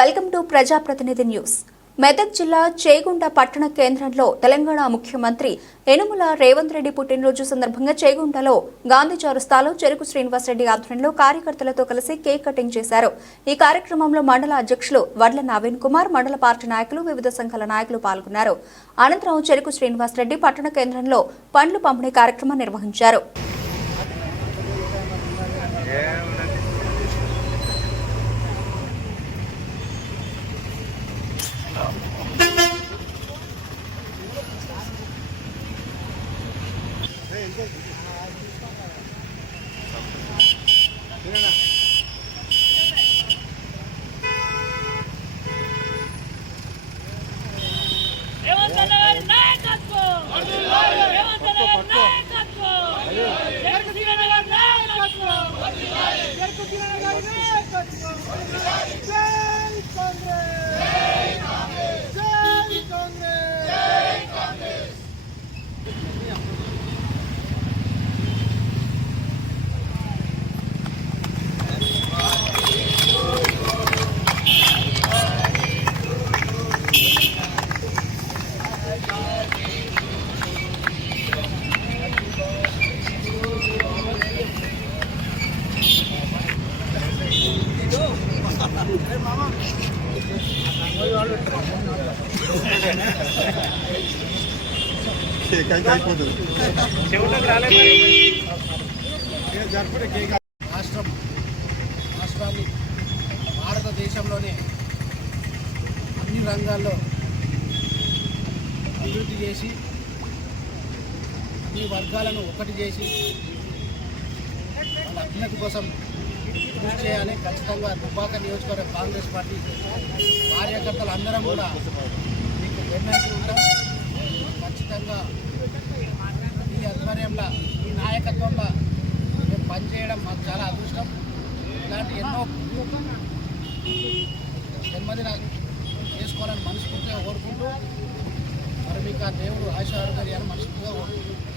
Welcome to ప్రజాప్రతినిధి news. Medak జిల్లా చేగుంట పట్టణ కేంద్రంలో తెలంగాణ ముఖ్యమంత్రి యనుమల రేవంత్ రెడ్డి పుట్టినరోజు సందర్భంగా చేగుంటలో గాంధీ చౌరస్తాలో చెరుకు శ్రీనివాసరెడ్డి ఆధ్వర్యంలో కార్యకర్తలతో కలిసి కేక్ కటింగ్ చేశారు. ఈ కార్యక్రమంలో మండల అధ్యక్షులు వడ్ల నవీన్ కుమార్, మండల పార్టీ నాయకులు, వివిధ సంఘాల నాయకులు పాల్గొన్నారు. అనంతరం చెరుకు శ్రీనివాసరెడ్డి పట్టణ కేంద్రంలో పండ్లు పంపిణీ కార్యక్రమం నిర్వహించారు. రాష్ట్రాన్ని భారతదేశంలోనే అన్ని రంగాల్లో అభివృద్ధి చేసి అన్ని వర్గాలను ఒకటి చేసి వాళ్ళ అభ్యున్నతి కోసం కృషి చేయాలి. ఖచ్చితంగా దుబ్బాక నియోజకవర్గ కాంగ్రెస్ పార్టీ కార్యకర్తలు అందరం కూడా మీకు వెన్నట్టు ఉంటాం. ఖచ్చితంగా ఈ ఆధ్వర్యంలో ఈ నాయకత్వంలో మేము పనిచేయడం మాకు చాలా అదృష్టం. ఇలాంటి ఎన్నో జన్మదిన చేసుకోవాలని మనస్ఫూర్తిగా కోరుకుంటూ మరి మీకు ఆ దేవుడు ఆశీర్వాదాలు మనస్ఫూర్తిగా కోరుకుంటున్నాం.